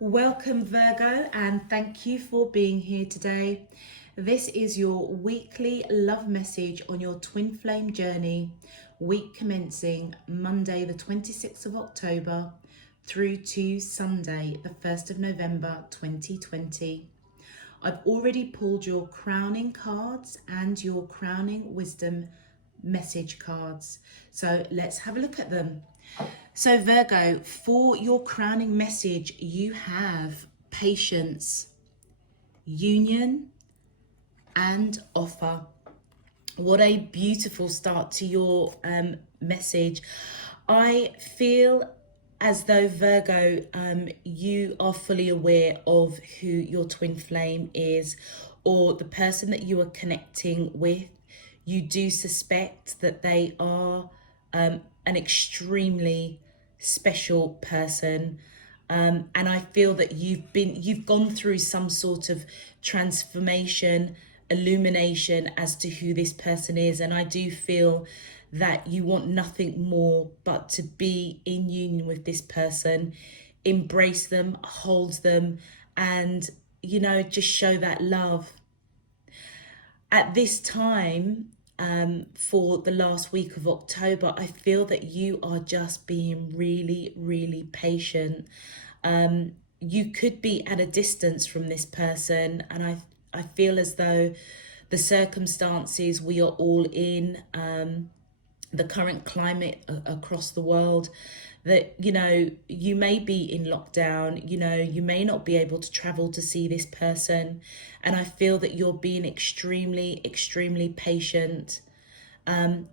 Welcome, Virgo, and thank you for being here today. This is your weekly love message on your twin flame journey, week commencing Monday, the 26th of October, through to Sunday, the 1st of November 2020. I've already pulled your crowning cards and your crowning wisdom message cards. So let's have a look at them. So, Virgo, for your crowning message, you have patience, union, and offer. What a beautiful start to your message. I feel as though, Virgo, you are fully aware of who your twin flame is, or the person that you are connecting with. You do suspect that they are an extremely special person. And I feel that you've gone through some sort of transformation, illumination as to who this person is. And I do feel that you want nothing more but to be in union with this person, embrace them, hold them, and just show that love. At this time, for the last week of October, I feel that you are just being really, really patient. You could be at a distance from this person, and I feel as though the circumstances we are all in, the current climate across the world, that you may be in lockdown, you may not be able to travel to see this person, and I feel that you're being extremely patient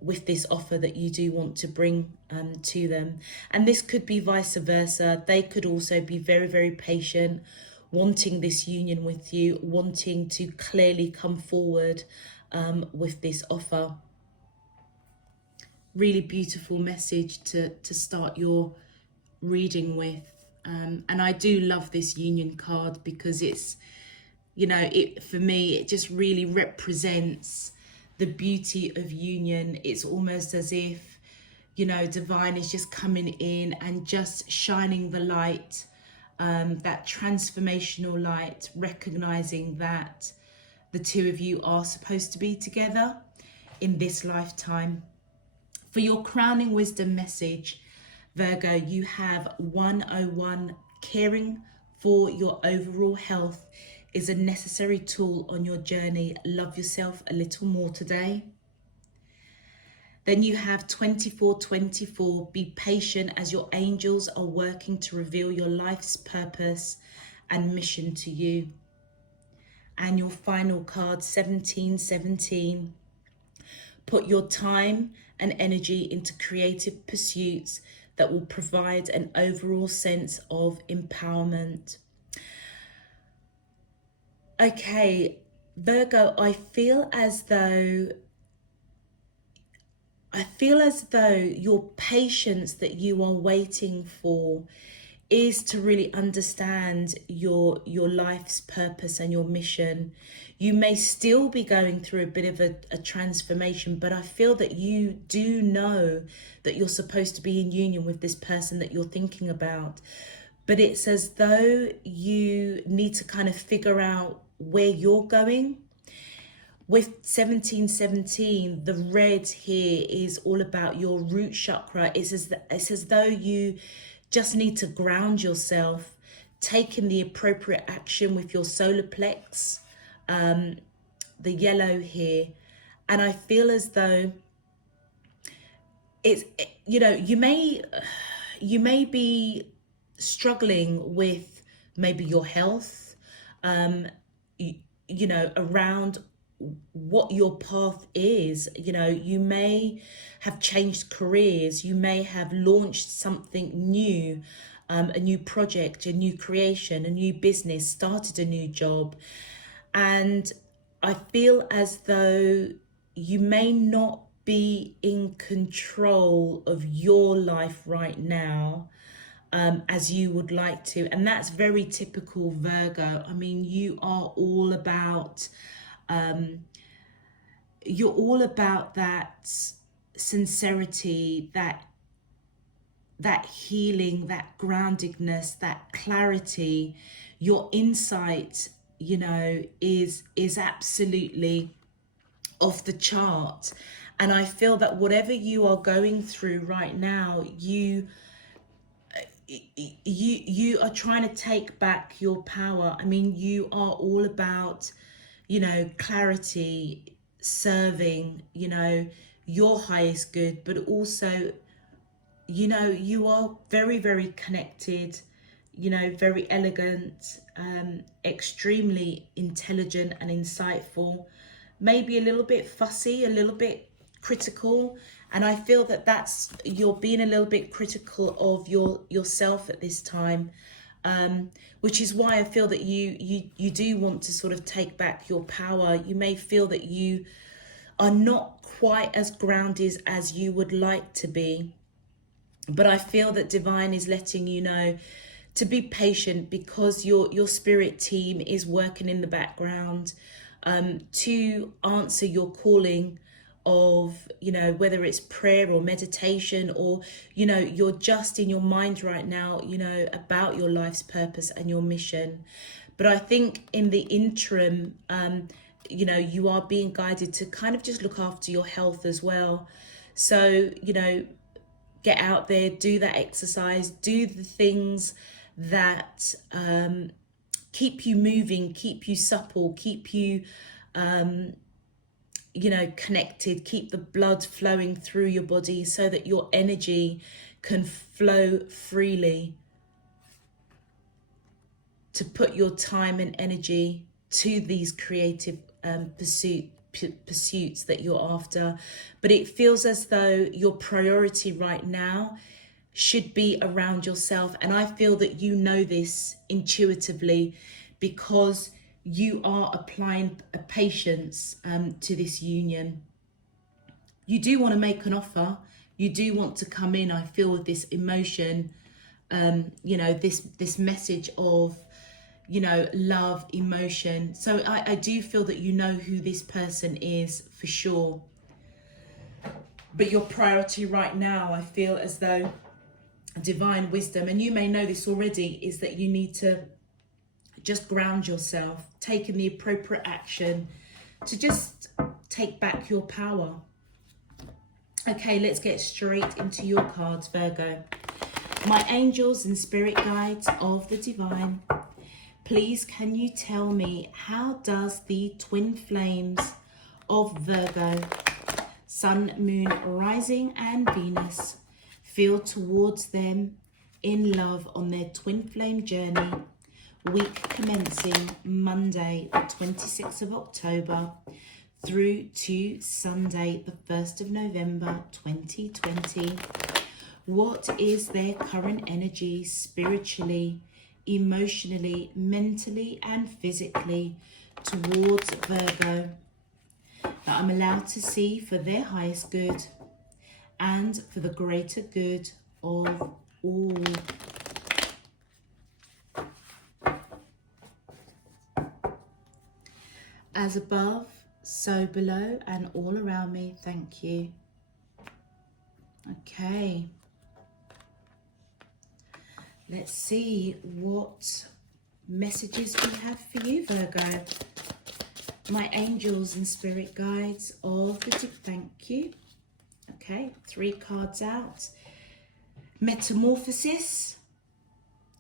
with this offer that you do want to bring to them. And this could be vice versa. They could also be very patient, wanting this union with you, wanting to clearly come forward with this offer. Really beautiful message to start your reading with. And I do love this union card because it's, it for me, it just really represents the beauty of union. It's almost as if, divine is just coming in and just shining the light, that transformational light, recognizing that the two of you are supposed to be together in this lifetime. For your crowning wisdom message, Virgo, you have 101. Caring for your overall health is a necessary tool on your journey. Love yourself a little more today. Then you have 24. Be patient as your angels are working to reveal your life's purpose and mission to you. And your final card, 17. Put your time and energy into creative pursuits that will provide an overall sense of empowerment. Okay, Virgo, I feel as though your patience that you are waiting for is to really understand your life's purpose and your mission. You may still be going through a bit of a transformation, but I feel that you do know that you're supposed to be in union with this person that you're thinking about. But it's as though you need to kind of figure out where you're going. With 17, the red here is all about your root chakra. It's as though you just need to ground yourself, taking the appropriate action with your solar plex, the yellow here. And I feel as though it's, you may be struggling with maybe your health, around what your path is. You may have changed careers, you may have launched something new, a new project, a new creation, a new business, started a new job. And I feel as though you may not be in control of your life right now, as you would like to. And that's very typical, Virgo. I mean, you are all about you're all about that sincerity, that that healing, that groundedness, that clarity, your insight, you know, is absolutely off the chart. And I feel that whatever you are going through right now, you are trying to take back your power. I mean, you are all about, you know, clarity, serving, you know, your highest good, but also, you know, you are very, very connected, you know, very elegant, extremely intelligent and insightful, maybe a little bit fussy, a little bit critical. And I feel that that's, you're being a little bit critical of yourself at this time, which is why I feel that you do want to sort of take back your power. You may feel that you are not quite as grounded as you would like to be, but I feel that divine is letting you know to be patient, because your spirit team is working in the background to answer your calling of, you know, whether it's prayer or meditation, or, you know, you're just in your mind right now, you know, about your life's purpose and your mission. But I think in the interim, you know, you are being guided to kind of just look after your health as well. So, you know, get out there, do that exercise, do the things that keep you moving, keep you supple, keep you, you know, connected, keep the blood flowing through your body so that your energy can flow freely, to put your time and energy to these creative pursuits that you're after. But it feels as though your priority right now should be around yourself. And I feel that you know this intuitively, because you are applying a patience to this union. You do want to make an offer. You do want to come in, I feel, with this emotion, you know, this message of, you know, love, emotion. So I do feel that you know who this person is for sure. But your priority right now, I feel as though divine wisdom, and you may know this already, is that you need to just ground yourself, taking the appropriate action to just take back your power. Okay, let's get straight into your cards, Virgo. My angels and spirit guides of the divine, please can you tell me, how does the twin flames of Virgo, Sun, Moon, Rising and Venus feel towards them in love on their twin flame journey, week commencing Monday the 26th of October through to Sunday the 1st of November 2020. What is their current energy spiritually, emotionally, mentally and physically towards Virgo, that I'm allowed to see for their highest good and for the greater good of all? As above, so below and all around me, thank you. Okay. Let's see what messages we have for you, Virgo. My angels and spirit guides of the thank you. Okay, 3 cards out. Metamorphosis.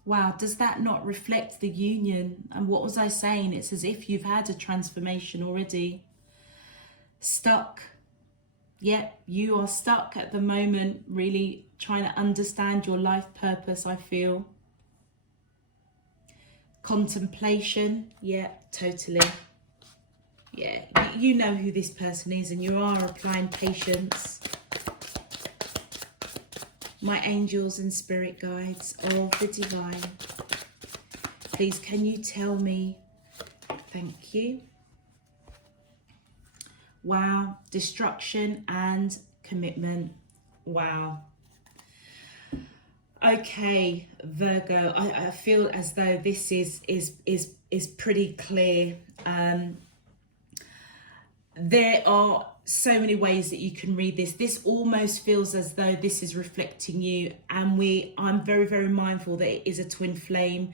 Wow, does that not reflect the union? And what was I saying? It's as if you've had a transformation already. Stuck. Yep, you are stuck at the moment, really trying to understand your life purpose, I feel. Contemplation. Yeah, totally. Yeah, you know who this person is, and you are applying patience. My angels and spirit guides of the divine, please can you tell me, thank you. Wow, destruction and commitment. Wow. Okay, Virgo, I feel as though this is pretty clear. There are so many ways that you can read this. This almost feels as though this is reflecting you, and I'm very, very mindful that it is a twin flame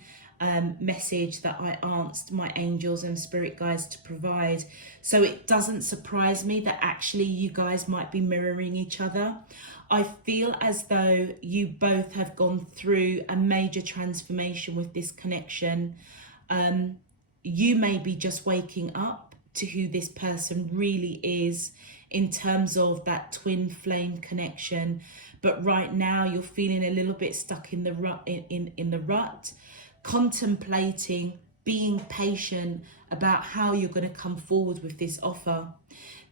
message that I asked my angels and spirit guides to provide. So it doesn't surprise me that actually you guys might be mirroring each other. I feel as though you both have gone through a major transformation with this connection. You may be just waking up to who this person really is in terms of that twin flame connection, but right now you're feeling a little bit stuck in the rut, in the rut, contemplating, being patient about how you're going to come forward with this offer.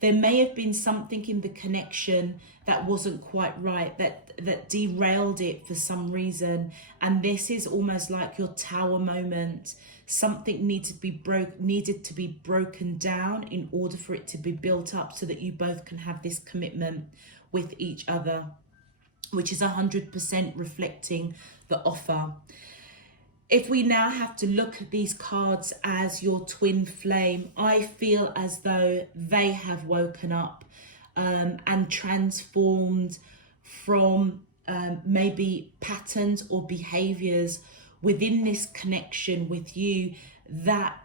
There may have been something in the connection that wasn't quite right, that derailed it for some reason, and this is almost like your tower moment. Something needed to be broken down in order for it to be built up, so that you both can have this commitment with each other, which is 100% reflecting the offer. If we now have to look at these cards as your twin flame, I feel as though they have woken up and transformed from maybe patterns or behaviors within this connection with you that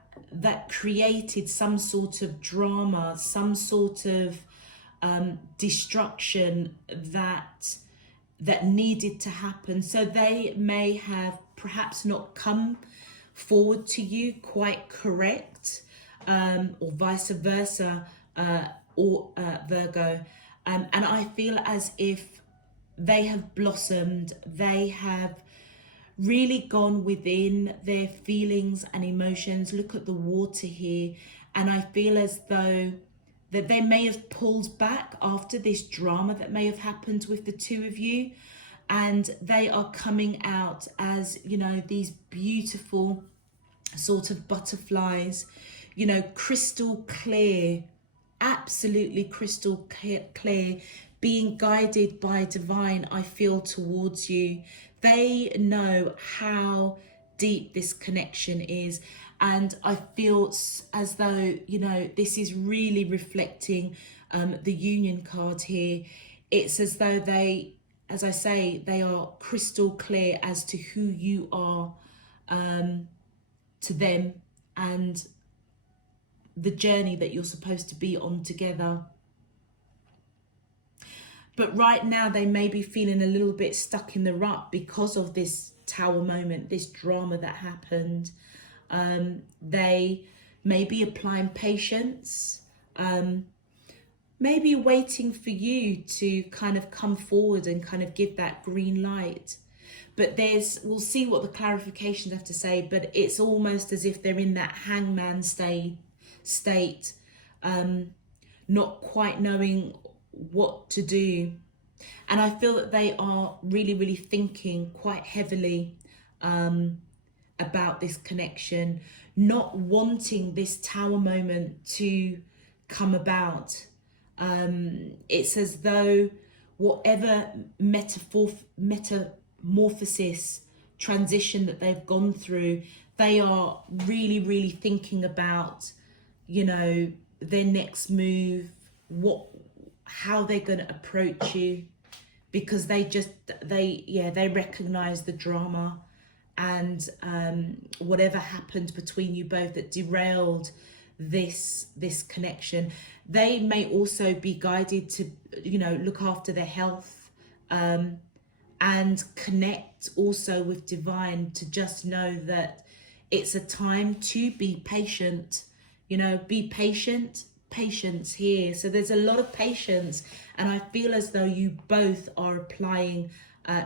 created some sort of drama, some sort of destruction that needed to happen. So they may have perhaps not come forward to you quite correct, or vice versa, or Virgo. And I feel as if they have blossomed, they have really gone within their feelings and emotions. Look at the water here, and I feel as though that they may have pulled back after this drama that may have happened with the two of you, and they are coming out as, you know, these beautiful sort of butterflies, you know, crystal clear, absolutely crystal clear, being guided by divine, I feel, towards you. They know how deep this connection is, and I feel as though, you know, this is really reflecting the union card here. It's as though they, as I say, they are crystal clear as to who you are to them, and the journey that you're supposed to be on together. But right now they may be feeling a little bit stuck in the rut because of this tower moment, this drama that happened. They may be applying patience, maybe waiting for you to kind of come forward and kind of give that green light. But we'll see what the clarifications have to say, but it's almost as if they're in that hangman state, not quite knowing what to do. And I feel that they are really, really thinking quite heavily about this connection, not wanting this tower moment to come about. It's as though whatever metamorphosis transition that they've gone through, they are really, really thinking about, you know, their next move, how they're going to approach you, because they recognize the drama and whatever happened between you both that derailed this connection. They may also be guided to, you know, look after their health and connect also with divine, to just know that it's a time to be patient, you know, be patient. Patience here. So there's a lot of patience, and I feel as though you both are applying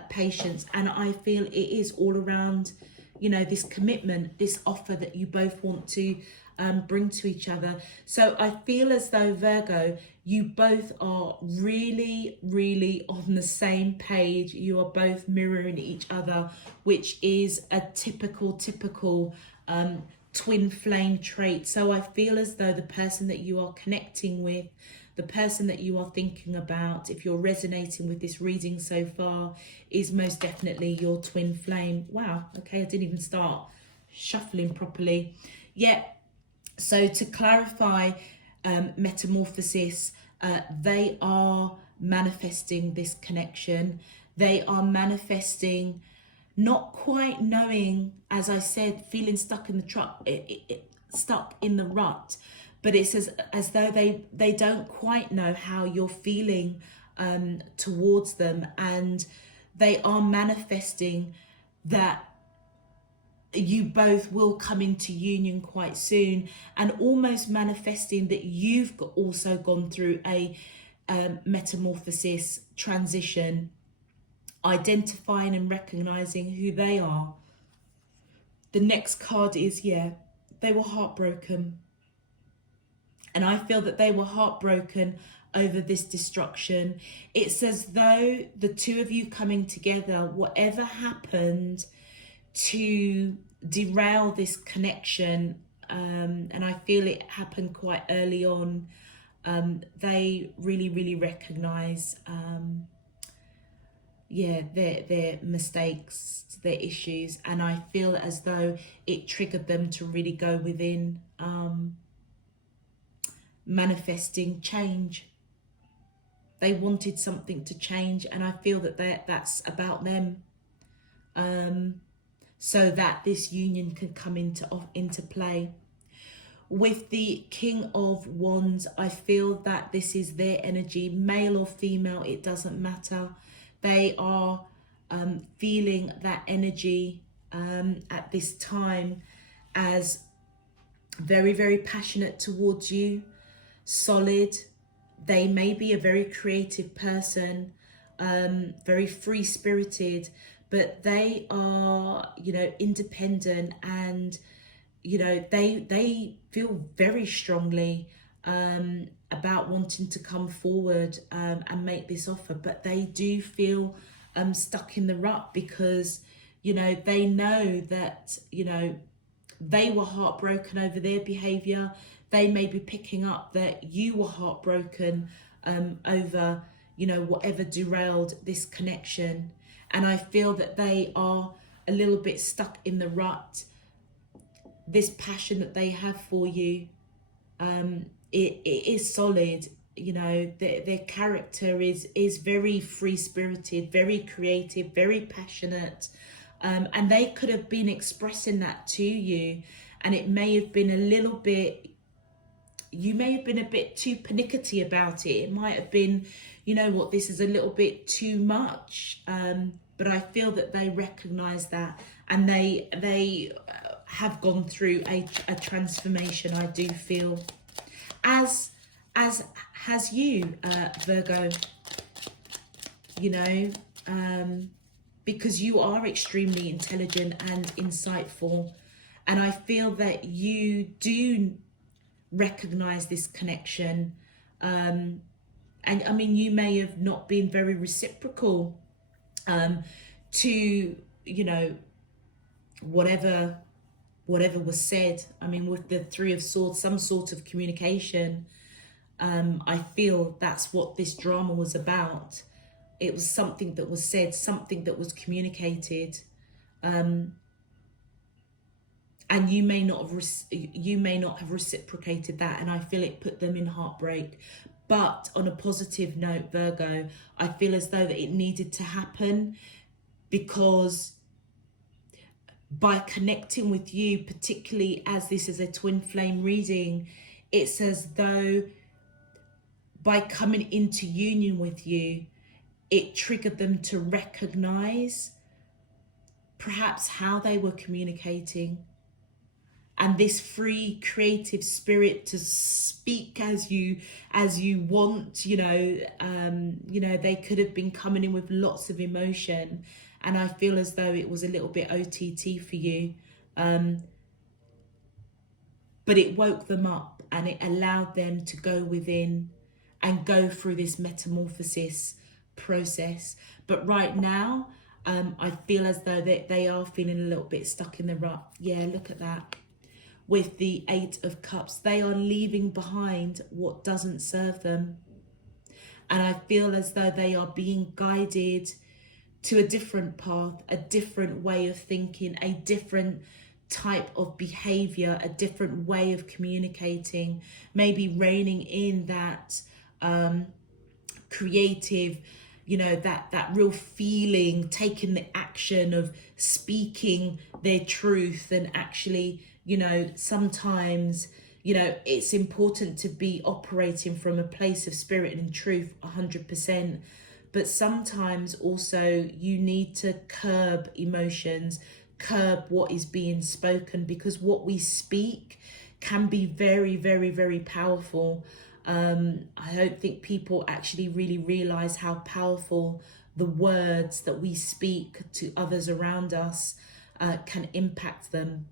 patience, and I feel it is all around, you know, this commitment, this offer that you both want to bring to each other. So I feel as though, Virgo, you both are really, really on the same page. You are both mirroring each other, which is a typical twin flame trait. So I feel as though the person that you are connecting with, the person that you are thinking about, if you're resonating with this reading so far, is most definitely your twin flame. Wow, okay, I didn't even start shuffling properly. Yeah, so to clarify metamorphosis, They are manifesting this connection. They are manifesting, not quite knowing, as I said, feeling stuck in the stuck in the rut. But it's as though they don't quite know how you're feeling towards them, and they are manifesting that you both will come into union quite soon, and almost manifesting that you've also gone through a metamorphosis transition, identifying and recognizing who they are. The next card is, they were heartbroken. And I feel that they were heartbroken over this destruction. It's as though the two of you coming together, whatever happened to derail this connection, and I feel it happened quite early on, they really recognize their mistakes, their issues, and I feel as though it triggered them to really go within, manifesting change. They wanted something to change, and I feel that that's about them, so that this union can come into play. With the King of Wands, I feel that this is their energy, male or female, it doesn't matter. They are feeling that energy at this time as very passionate towards you, solid. They may be a very creative person, very free-spirited, but they are, independent, and, they feel very strongly about wanting to come forward and make this offer, but they do feel stuck in the rut because, they know that, they were heartbroken over their behavior. They may be picking up that you were heartbroken over, whatever derailed this connection. And I feel that they are a little bit stuck in the rut. This passion that they have for you, it is solid. Their character is very free-spirited, very creative, very passionate. And they could have been expressing that to you. And it may have been a little bit, you may have been a bit too pernickety about it. It might have been, this is a little bit too much. But I feel that they recognize that, and they have gone through a transformation, I do feel. As has you, Virgo, because you are extremely intelligent and insightful. And I feel that you do recognize this connection. And I mean, you may have not been very reciprocal to, whatever was said. I mean, with the Three of Swords, some sort of communication. I feel that's what this drama was about. It was something that was said, something that was communicated. And you may not have reciprocated that, and I feel it put them in heartbreak. But on a positive note, Virgo, I feel as though that it needed to happen, because by connecting with you, particularly as this is a twin flame reading, it's as though by coming into union with you, it triggered them to recognize perhaps how they were communicating, and this free creative spirit to speak as you want. They could have been coming in with lots of emotion, and I feel as though it was a little bit OTT for you, but it woke them up and it allowed them to go within and go through this metamorphosis process. But right now, I feel as though they are feeling a little bit stuck in the rut. Yeah, look at that. With the Eight of Cups, they are leaving behind what doesn't serve them. And I feel as though they are being guided to a different path, a different way of thinking, a different type of behavior, a different way of communicating, maybe reining in that creative, you know, that real feeling, taking the action of speaking their truth. And actually, you know, sometimes, you know, it's important to be operating from a place of spirit and truth 100%. But sometimes also you need to curb emotions, curb what is being spoken, because what we speak can be very, very, very powerful. I don't think people actually really realize how powerful the words that we speak to others around us can impact them.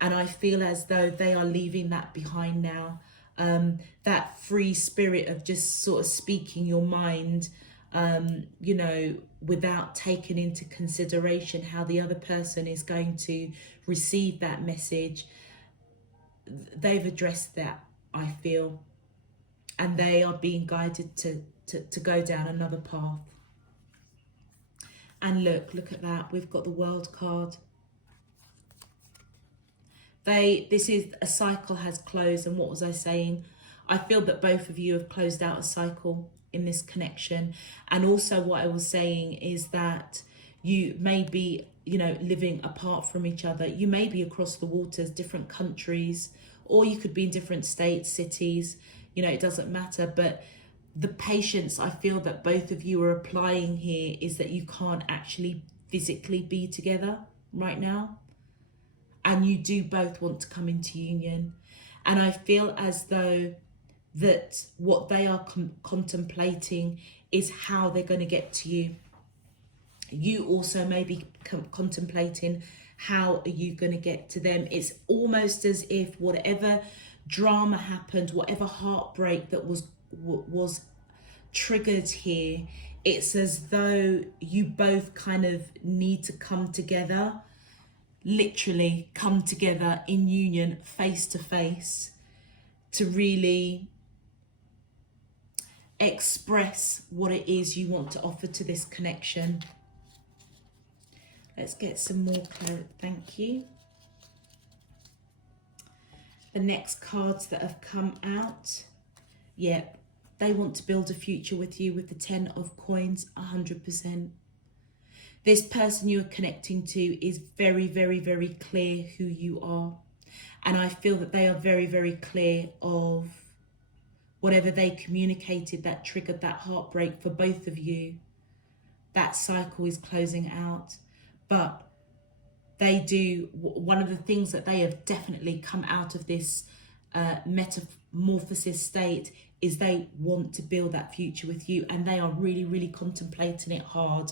And I feel as though they are leaving that behind now. That free spirit of just sort of speaking your mind, you know, without taking into consideration how the other person is going to receive that message. They've addressed that, I feel, and they are being guided to go down another path. And look at that. We've got the World card. This is a cycle has closed. And what was I saying? I feel that both of you have closed out a cycle in this connection. And also what I was saying is that you may be, you know, living apart from each other. You may be across the waters, different countries, or you could be in different states, cities, you know, it doesn't matter. But the patience I feel that both of you are applying here is that you can't actually physically be together right now. And you do both want to come into union. And I feel as though that what they are contemplating is how they're going to get to you. You also may be contemplating how are you going to get to them. It's almost as if whatever drama happened, whatever heartbreak that was triggered here, it's as though you both kind of need to come together, literally come together in union, face to face, to really express what it is you want to offer to this connection. Let's get some more clarity. Thank you. The next cards that have come out, yep, they want to build a future with you with the 10 of coins, 100%. This person you're connecting to is very, very, very clear who you are. And I feel that they are very, very clear of whatever they communicated that triggered that heartbreak for both of you. That cycle is closing out. But they do, one of the things that they have definitely come out of this metamorphosis state is they want to build that future with you, and they are really, really contemplating it hard.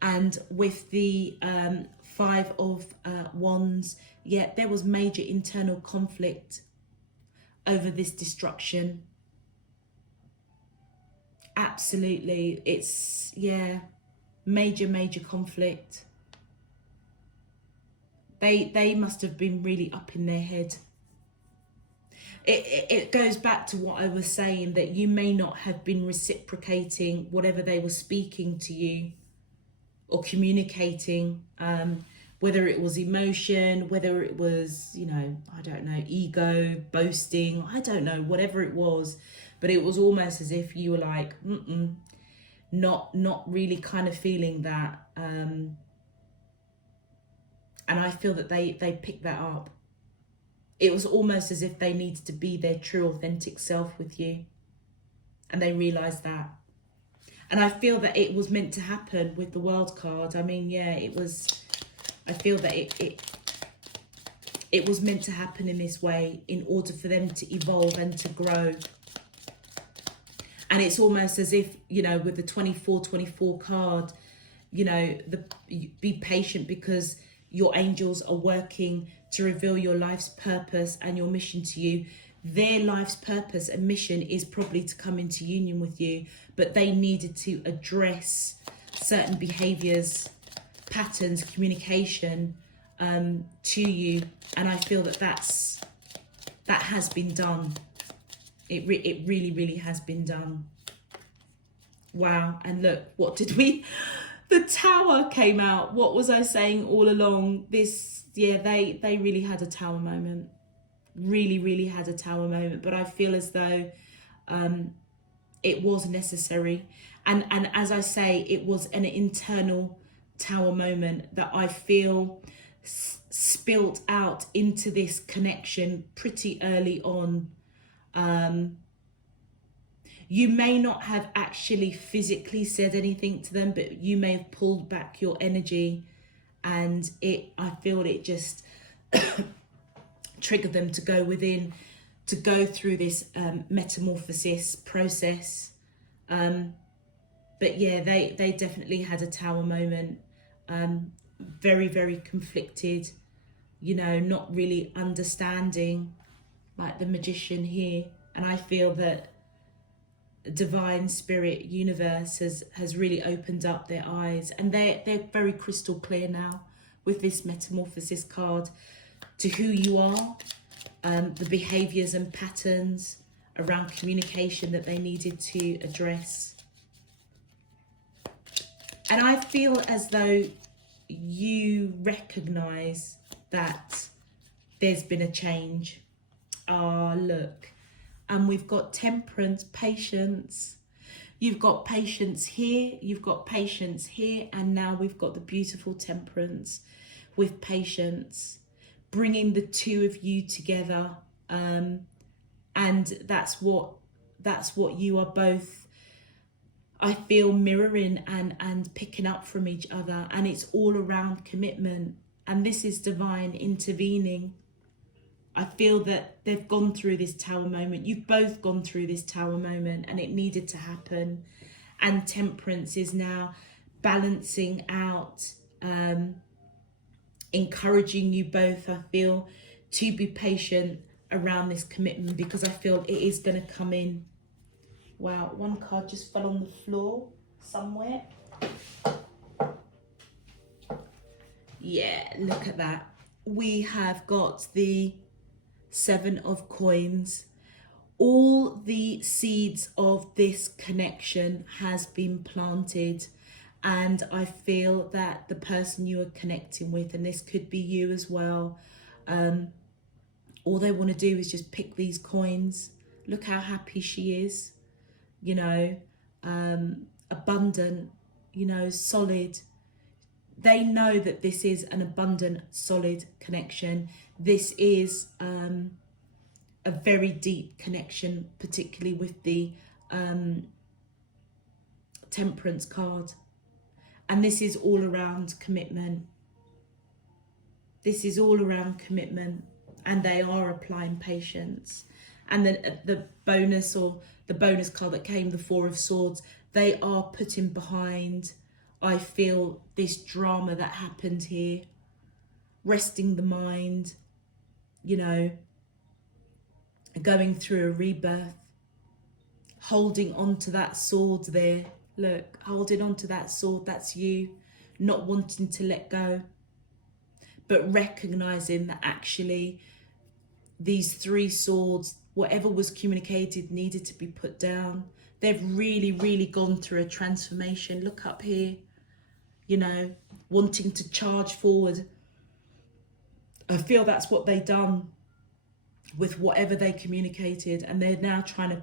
And with the 5 of Wands, yeah, there was major internal conflict over this destruction. Absolutely, it's, yeah, major conflict. They must have been really up in their head. It goes back to what I was saying, that you may not have been reciprocating whatever they were speaking to you or communicating, whether it was emotion, whether it was, you know, I don't know, ego, boasting, I don't know, whatever it was. But it was almost as if you were like, not really kind of feeling that. And I feel that they picked that up. It was almost as if they needed to be their true, authentic self with you. And they realised that. And I feel that it was meant to happen with the World card. I mean, yeah, it was. I feel that it was meant to happen in this way in order for them to evolve and to grow. And it's almost as if, you know, with the 24 card, you know, be patient, because your angels are working to reveal your life's purpose and your mission to you. Their life's purpose and mission is probably to come into union with you, but they needed to address certain behaviors, patterns, communication to you. And I feel that that has been done. It really has been done. Wow. And look, what did we... The Tower came out. What was I saying all along? This, yeah, they really had a Tower moment. Really had a Tower moment. But I feel as though it was necessary. And as I say, it was an internal tower moment that I feel spilt out into this connection pretty early on. You may not have actually physically said anything to them, but you may have pulled back your energy, and I feel it just triggered them to go within, to go through this metamorphosis process. But yeah, they definitely had a tower moment. Very, very conflicted, you know, not really understanding, like the magician here. And I feel that divine spirit universe has really opened up their eyes, and they're very crystal clear now with this metamorphosis card to who you are, the behaviors and patterns around communication that they needed to address. And I feel as though you recognize that there's been a change. Ah, look. And we've got temperance, patience. You've got patience here, you've got patience here, and now we've got the beautiful temperance with patience, bringing the two of you together. And that's what you are both, I feel, mirroring and picking up from each other. And it's all around commitment. And this is divine intervening. I feel that they've gone through this tower moment. You've both gone through this tower moment, and it needed to happen. And temperance is now balancing out, encouraging you both, I feel, to be patient around this commitment, because I feel it is going to come in. Wow, one card just fell on the floor somewhere. Yeah, look at that. We have got the 7 of coins. All the seeds of this connection has been planted, and I feel that the person you are connecting with, and this could be you as well, all they want to do is just pick these coins. Look how happy she is, you know, abundant, you know, solid. They know that this is an abundant, solid connection. This is a very deep connection, particularly with the temperance card. And this is all around commitment. This is all around commitment, and they are applying patience. And then the bonus, or the bonus card that came, the 4 of Swords, they are putting behind, I feel, this drama that happened here, resting the mind, you know, going through a rebirth, holding on to that sword there. Look, holding on to that sword, that's you, not wanting to let go, but recognizing that actually these 3 swords, whatever was communicated, needed to be put down. They've really, really gone through a transformation. Look up here, you know, wanting to charge forward. I feel that's what they've done with whatever they communicated, and they're now trying to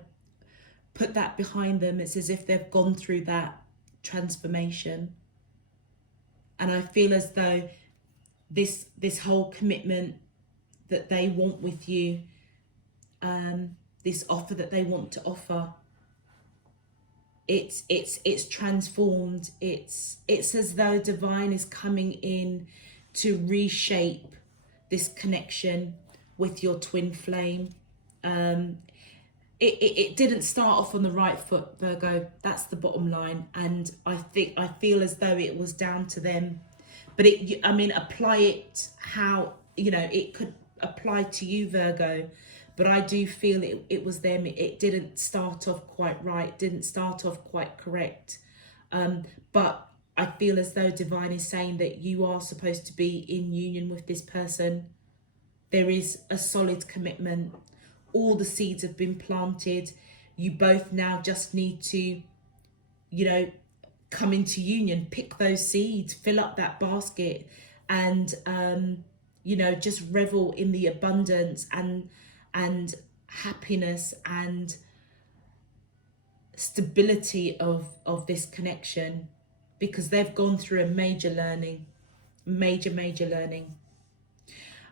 put that behind them. It's as if they've gone through that transformation. And I feel as though this whole commitment that they want with you, this offer that they want to offer, it's transformed. It's as though divine is coming in to reshape this connection with your twin flame. It didn't start off on the right foot, Virgo. That's the bottom line. And I feel as though it was down to them. But apply it how, you know, it could apply to you, Virgo. But I do feel it was them. It didn't start off quite right. Didn't start off quite correct. But I feel as though divine is saying that you are supposed to be in union with this person. There is a solid commitment. All the seeds have been planted. You both now just need to, you know, come into union, pick those seeds, fill up that basket, and you know, just revel in the abundance and happiness and stability of this connection, because they've gone through a major learning, major learning.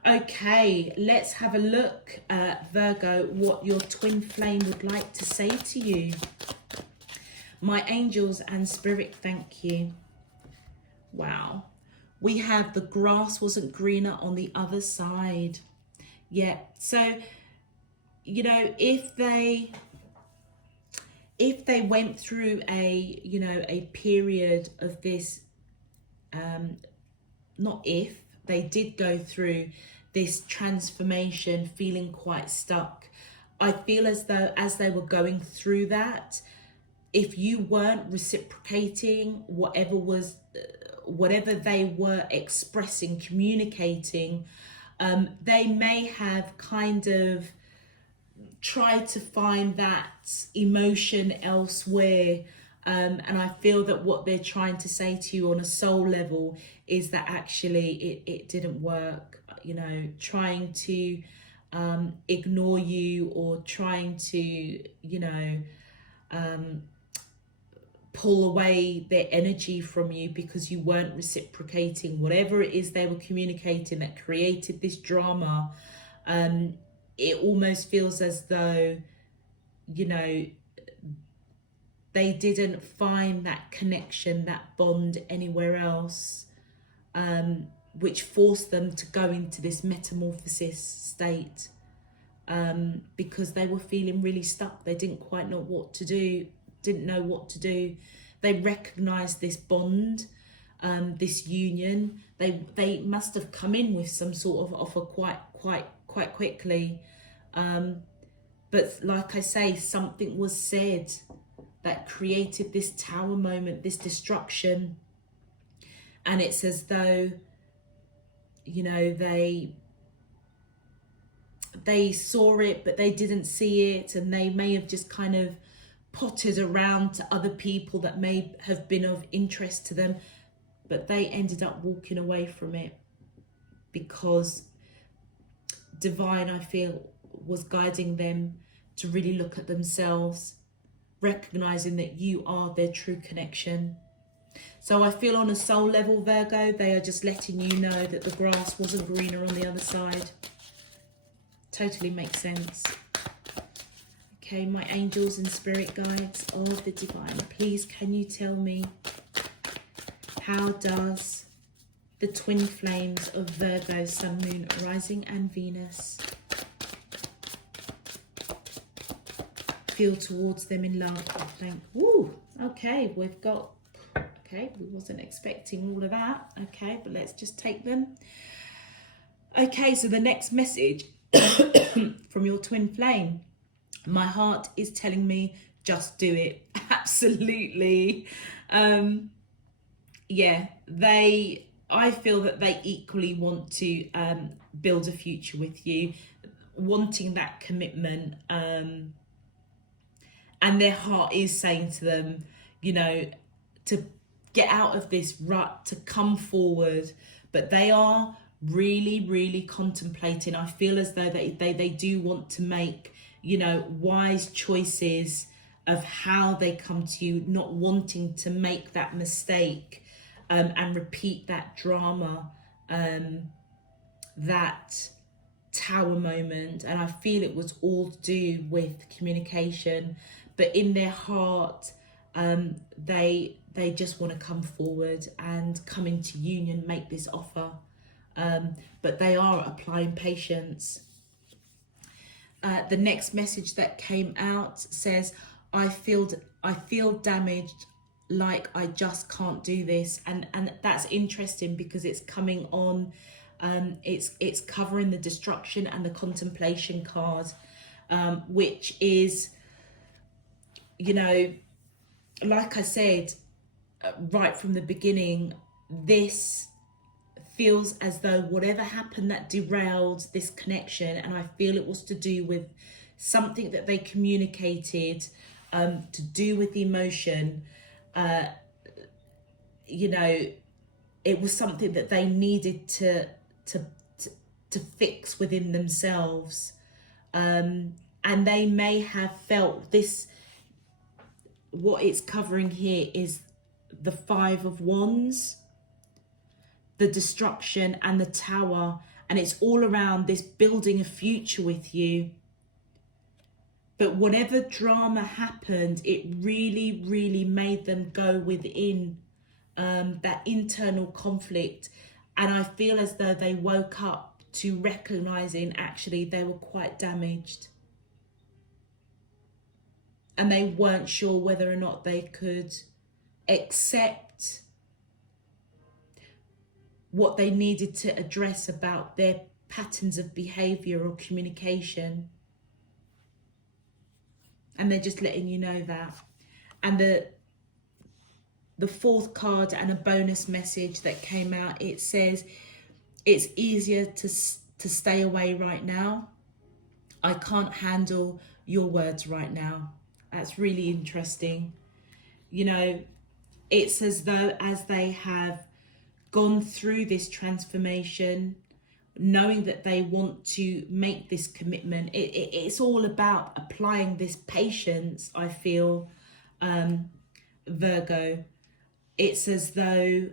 Okay, let's have a look at Virgo, what your twin flame would like to say to you. My angels and spirit, thank you. Wow. We have the grass wasn't greener on the other side. Yeah. So, you know, if they went through a period of this, not if, they did go through this transformation, feeling quite stuck. I feel as though as they were going through that, if you weren't reciprocating whatever they were expressing, communicating, they may have kind of tried to find that emotion elsewhere. And I feel that what they're trying to say to you on a soul level is that actually it didn't work. You know, trying to ignore you, or trying to, you know, pull away their energy from you because you weren't reciprocating whatever it is they were communicating that created this drama. It almost feels as though, you know, they didn't find that connection, that bond anywhere else, which forced them to go into this metamorphosis state, because they were feeling really stuck. They didn't quite know what to do, didn't know what to do. They recognized this bond, this union. They must have come in with some sort of offer quite quickly. But like I say, something was said that created this tower moment, this destruction. And it's as though, you know, they saw it, but they didn't see it. And they may have just kind of potted around to other people that may have been of interest to them, but they ended up walking away from it because divine, I feel, was guiding them to really look at themselves, recognizing that you are their true connection. So I feel on a soul level, Virgo, they are just letting you know that the grass wasn't greener on the other side. Totally makes sense. Okay, my angels and spirit guides of the divine, please can you tell me, how does the twin flames of Virgo, Sun, Moon, Rising and Venus feel towards them in love? Okay, we've got, okay, we wasn't expecting all of that. Okay, but let's just take them. Okay, so the next message from your twin flame. My heart is telling me, just do it. Absolutely. Yeah, I feel that they equally want to build a future with you, wanting that commitment. And their heart is saying to them, you know, to get out of this rut, to come forward. But they are really contemplating. I feel as though they do want to make, you know, wise choices of how they come to you, not wanting to make that mistake and repeat that drama, that tower moment. And I feel it was all to do with communication, but in their heart, they just want to come forward and come into union, make this offer. But they are applying patience. The next message that came out says, I feel damaged, like I just can't do this. And that's interesting because it's coming on, it's covering the destruction and the contemplation card, which is, you know, like I said, right from the beginning, this feels as though whatever happened that derailed this connection, and I feel it was to do with something that they communicated, to do with emotion, you know, it was something that they needed to fix within themselves, and they may have felt this, what it's covering here is the Five of Wands, the destruction and the Tower, and it's all around this building a future with you. But whatever drama happened, it really, really made them go within that internal conflict. And I feel as though they woke up to recognizing actually they were quite damaged. And they weren't sure whether or not they could accept what they needed to address about their patterns of behavior or communication. And they're just letting you know that. And the fourth card and a bonus message that came out, it says, it's easier to stay away right now. I can't handle your words right now. That's really interesting. You know, it's as though as they have gone through this transformation, knowing that they want to make this commitment, it's all about applying this patience, I feel, Virgo. It's as though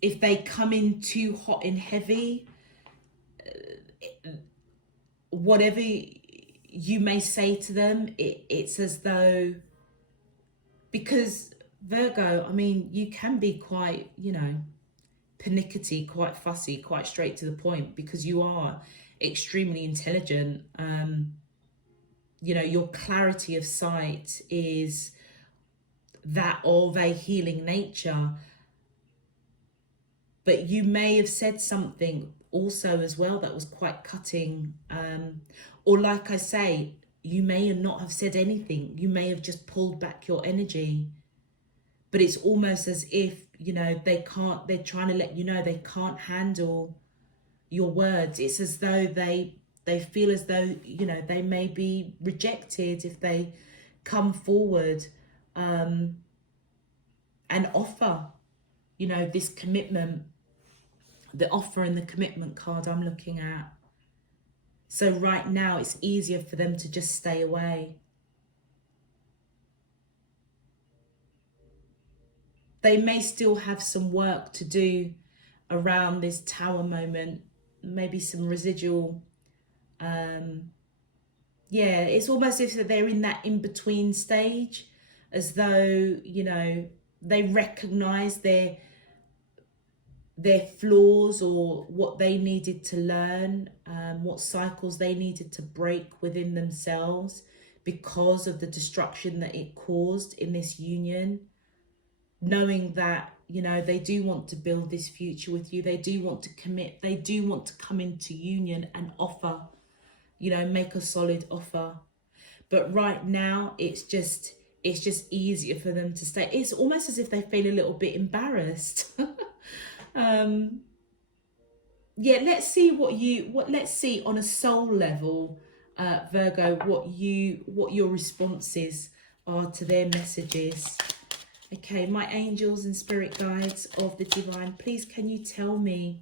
if they come in too hot and heavy, whatever you may say to them, it's as though, because Virgo, I mean, you can be quite, you know, pernickety, quite fussy, quite straight to the point, because you are extremely intelligent. You know, your clarity of sight is that of a healing nature. But you may have said something also as well that was quite cutting. Or like I say, you may not have said anything. You may have just pulled back your energy. But it's almost as if, you know, they're trying to let you know they can't handle your words. It's as though they feel as though, you know, they may be rejected if they come forward and offer, you know, this commitment, the offer and the commitment card I'm looking at. So right now it's easier for them to just stay away. They may still have some work to do around this Tower moment, maybe some residual. Yeah, it's almost as if they're in that in-between stage, as though, you know, they recognize their flaws or what they needed to learn, what cycles they needed to break within themselves because of the destruction that it caused in this union. Knowing that, you know, they do want to build this future with you. They do want to commit. They do want to come into union and offer, you know, make a solid offer. But right now, it's just easier for them to stay. It's almost as if they feel a little bit embarrassed. Yeah, let's see let's see on a soul level, Virgo, what your responses are to their messages. Okay, my angels and spirit guides of the divine, please can you tell me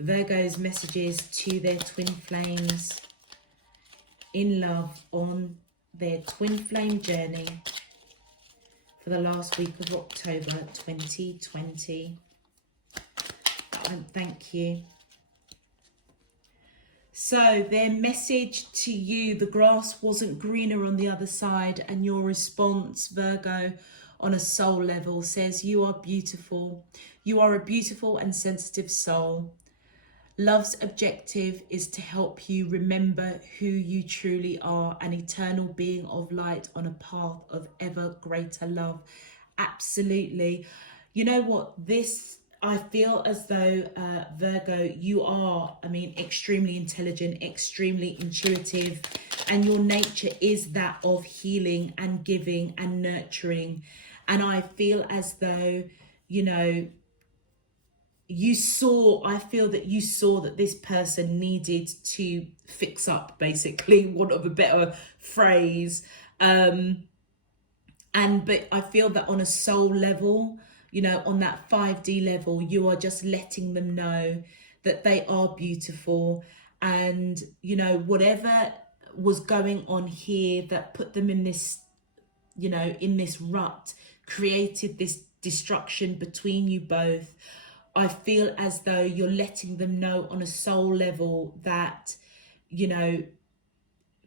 Virgo's messages to their twin flames in love on their twin flame journey for the last week of October 2020. And thank you. So their message to you, the grass wasn't greener on the other side, and your response, Virgo, on a soul level says, you are beautiful. You are a beautiful and sensitive soul. Love's objective is to help you remember who you truly are, an eternal being of light on a path of ever greater love. Absolutely. You know what, I feel as though, Virgo, you are, I mean, extremely intelligent, extremely intuitive, and your nature is that of healing and giving and nurturing. And I feel as though, you know, I feel that you saw that this person needed to fix up, basically, want of a better phrase. But I feel that on a soul level, you know, on that 5D level, you are just letting them know that they are beautiful. And, you know, whatever was going on here that put them in this, you know, in this rut, created this destruction between you both. I feel as though you're letting them know on a soul level that, you know,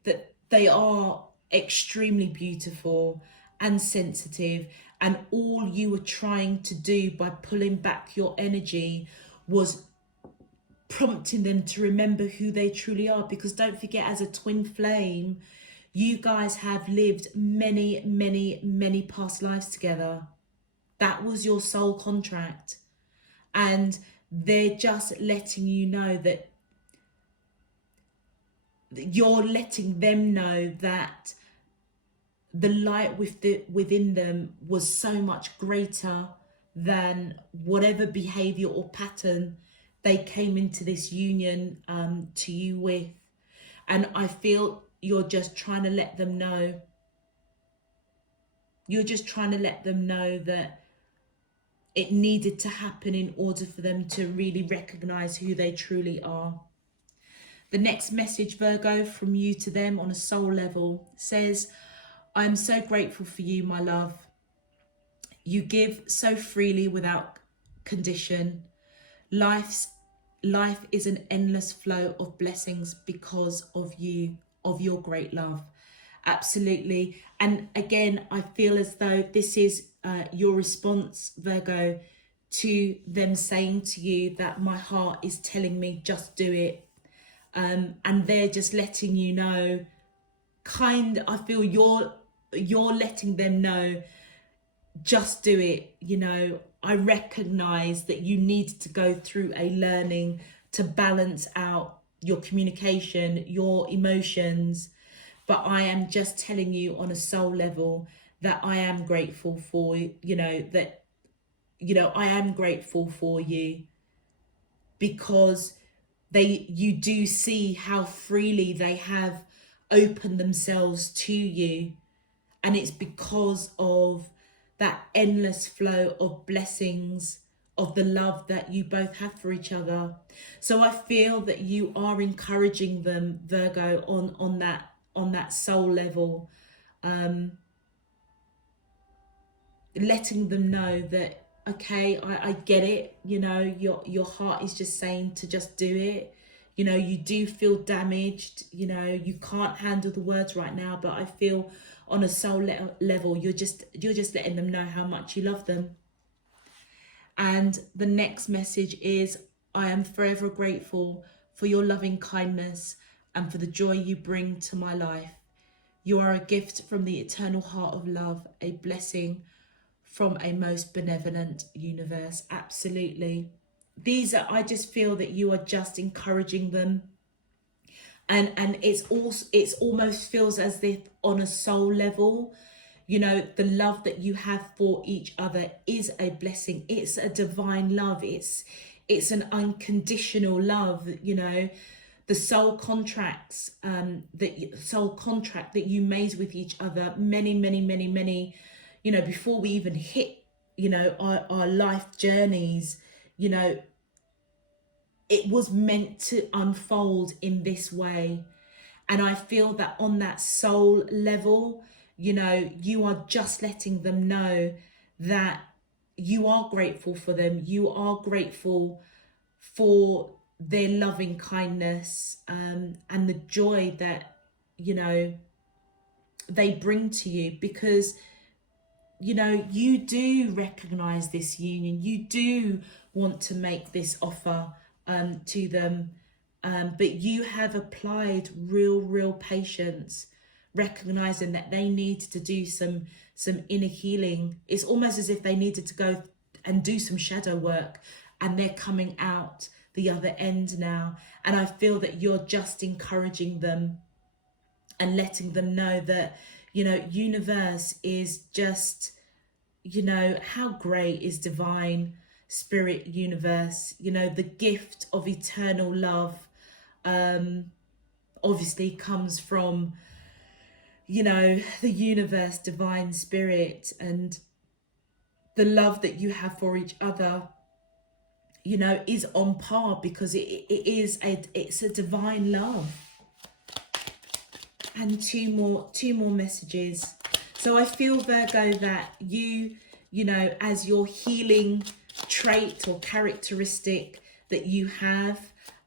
that they are extremely beautiful and sensitive, and all you were trying to do by pulling back your energy was prompting them to remember who they truly are. Because don't forget, as a twin flame, you guys have lived many, many, many past lives together. That was your soul contract. And they're just letting you know that you're letting them know that the light within them was so much greater than whatever behavior or pattern they came into this union to you with. And I feel you're just trying to let them know. You're just trying to let them know that it needed to happen in order for them to really recognize who they truly are. The next message, Virgo, from you to them on a soul level says, I am so grateful for you, my love. You give so freely without condition. Life is an endless flow of blessings because of you, of your great love. Absolutely. And again, I feel as though this is your response, Virgo, to them saying to you that my heart is telling me just do it. And they're just letting you know, I feel you're letting them know, just do it. You know, I recognize that you need to go through a learning to balance out your communication, your emotions. But I am just telling you on a soul level that I am grateful for, I am grateful for you, because you do see how freely they have opened themselves to you. And it's because of that endless flow of blessings, of the love that you both have for each other. So I feel that you are encouraging them, Virgo, on that soul level, letting them know that, okay, I get it, your heart is just saying to just do it. You do feel damaged, you can't handle the words right now, but I feel on a soul level, you're just letting them know how much you love them. And the next message is, I am forever grateful for your loving kindness and for the joy you bring to my life. You are a gift from the eternal heart of love, a blessing from a most benevolent universe. Absolutely. I just feel that you are just encouraging them. And it's almost feels as if on a soul level, the love that you have for each other is a blessing. It's a divine love. It's an unconditional love. The soul contract that you made with each other many, before we even hit, our life journeys, it was meant to unfold in this way. And I feel that on that soul level, you are just letting them know that you are grateful for them. You are grateful for their loving kindness, and the joy that, they bring to you, because, you do recognize this union. You do want to make this offer to them, but you have applied real patience, recognizing that they need to do some inner healing. It's almost as if they needed to go and do some shadow work, and they're coming out the other end now. And I feel that you're just encouraging them and letting them know that, universe is just, how great is divine spirit universe. The gift of eternal love obviously comes from, the universe, divine spirit, and the love that you have for each other, is on par, because it's a divine love. And two more messages. So I feel, Virgo, that you know, as your healing trait or characteristic that you have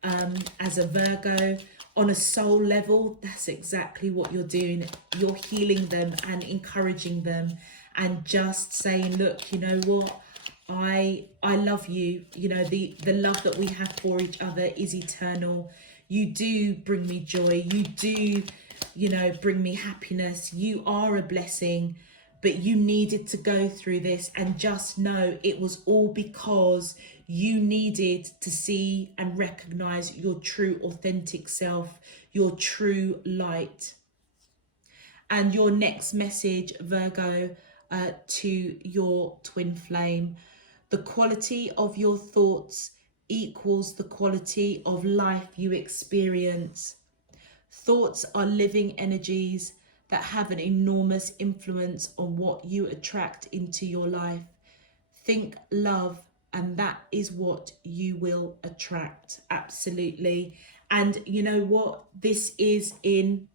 as a Virgo, on a soul level, that's exactly what you're doing. You're healing them and encouraging them and just saying, look, you know what? I love you. You know, the love that we have for each other is eternal. You do bring me joy. You do, you know, bring me happiness. You are a blessing, but you needed to go through this, and just know it was all because you needed to see and recognize your true authentic self, your true light. And your next message, Virgo, to your twin flame: the quality of your thoughts equals the quality of life you experience. Thoughts are living energies that have an enormous influence on what you attract into your life. Think love, and that is what you will attract. Absolutely. And you know what? This is in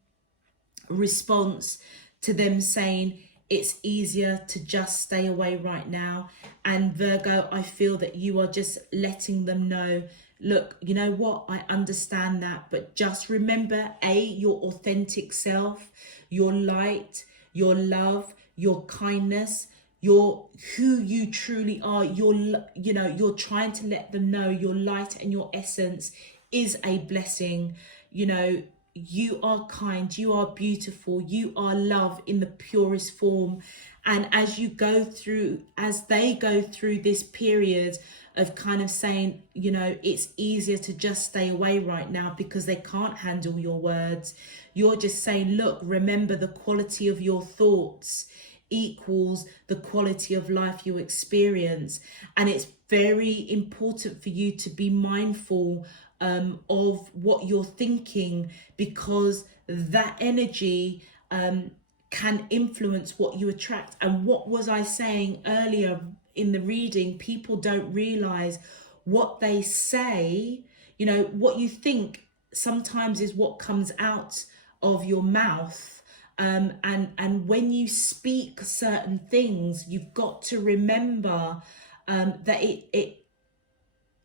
response to them saying it's easier to just stay away right now. And Virgo, I feel that you are just letting them know, look, you know what, I understand that, but just remember, your authentic self, your light, your love, your kindness, your who you truly are. You're trying to let them know your light and your essence is a blessing. You know, you are kind, you are beautiful, you are love in the purest form. And as they go through this period of kind of saying, you know, it's easier to just stay away right now because they can't handle your words, you're just saying, look, remember, the quality of your thoughts equals the quality of life you experience. And it's very important for you to be mindful of what you're thinking, because that energy can influence what you attract. And what was I saying earlier in the reading? People don't realize what they say. You know, what you think sometimes is what comes out of your mouth. And when you speak certain things, you've got to remember that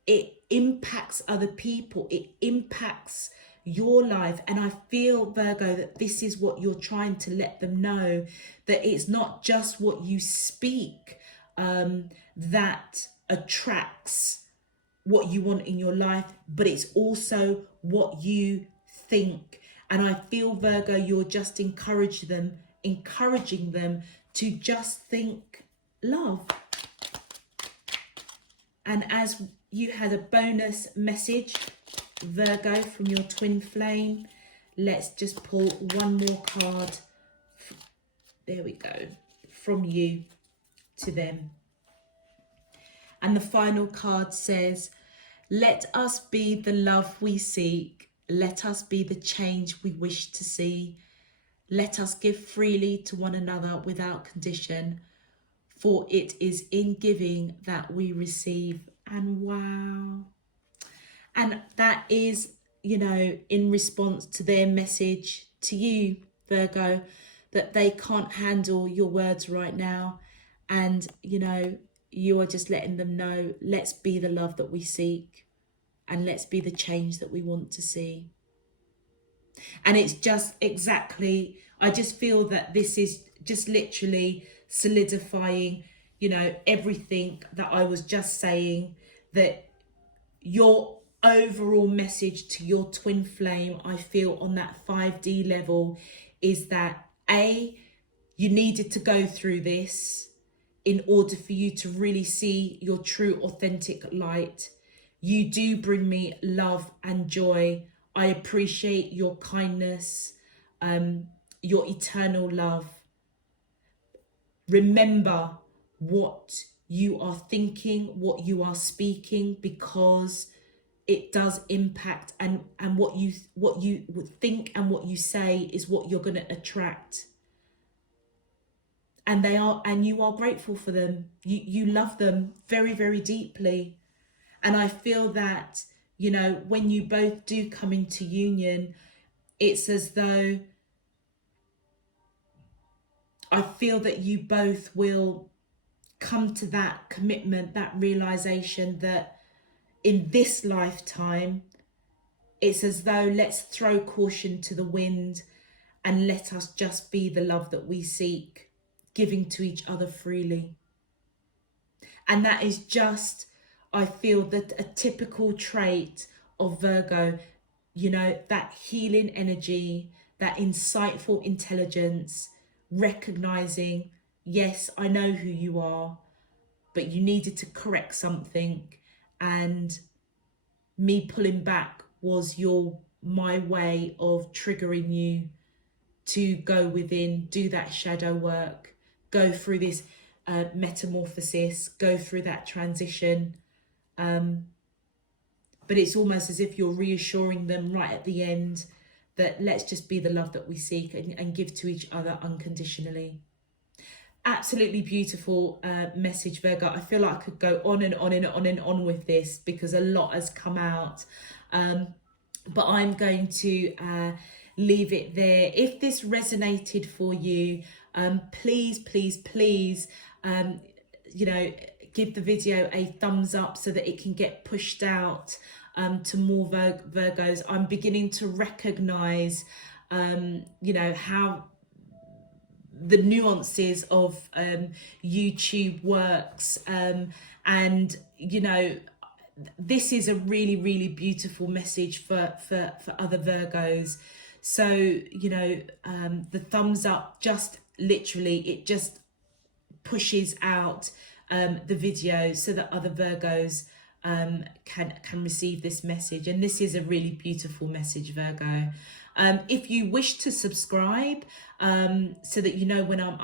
it impacts other people, it impacts your life. And I feel, Virgo, that this is what you're trying to let them know, that it's not just what you speak that attracts what you want in your life, but it's also what you think. And I feel, Virgo, you're just encouraging them to just think love. And as you had a bonus message, Virgo, from your twin flame, let's just pull one more card. There we go. From you to them. And the final card says, let us be the love we seek. Let us be the change we wish to see. Let us give freely to one another without condition, for it is in giving that we receive. And wow. And that is, you know, in response to their message to you, Virgo, that they can't handle your words right now. And, you know, you are just letting them know, let's be the love that we seek, and let's be the change that we want to see. And it's just exactly, I just feel that this is just literally solidifying, you know, everything that I was just saying, that your overall message to your twin flame, I feel, on that 5D level, is that you needed to go through this in order for you to really see your true authentic light. You do bring me love and joy. I appreciate your kindness, your eternal love. Remember what you are thinking, what you are speaking, because it does impact, and what you would think and what you say is what you're going to attract. And you are grateful for them. You love them very, very deeply. And I feel that, you know, when you both do come into union, it's as though I feel that you both will come to that commitment, that realization that in this lifetime, it's as though let's throw caution to the wind and let us just be the love that we seek, giving to each other freely. And that is just, I feel, that a typical trait of Virgo, you know, that healing energy, that insightful intelligence, recognizing, yes, I know who you are, but you needed to correct something, and me pulling back was my way of triggering you to go within, do that shadow work, go through this metamorphosis, go through that transition. But it's almost as if you're reassuring them right at the end that let's just be the love that we seek and give to each other unconditionally. Absolutely beautiful message, Virgo. I feel like I could go on and on and on and on with this because a lot has come out. But I'm going to leave it there. If this resonated for you, please, please, please, you know, give the video a thumbs up so that it can get pushed out to more Virgos. I'm beginning to recognize, you know, how the nuances of YouTube works, and you know, this is a really, really beautiful message for other Virgos. So you know, the thumbs up just literally, it just pushes out the video so that other Virgos can receive this message. And this is a really beautiful message, Virgo. If you wish to subscribe so that you know when I'm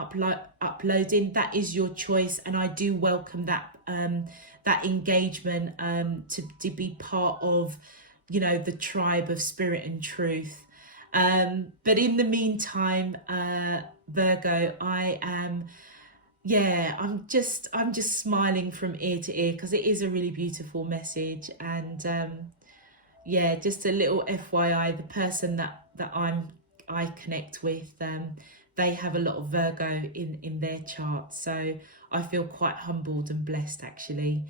uploading, that is your choice, and I do welcome that that engagement to be part of, you know, the tribe of spirit and truth. But in the meantime, Virgo, I am, yeah, I'm just smiling from ear to ear because it is a really beautiful message. And yeah, just a little FYI, the person that I connect with, they have a lot of Virgo in their chart, so I feel quite humbled and blessed actually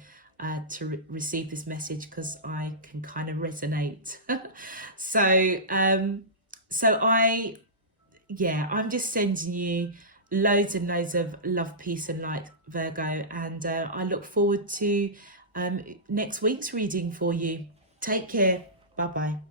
to receive this message because I can kind of resonate. So I'm just sending you loads and loads of love, peace and light, Virgo, and I look forward to next week's reading for you. Take care. Bye bye.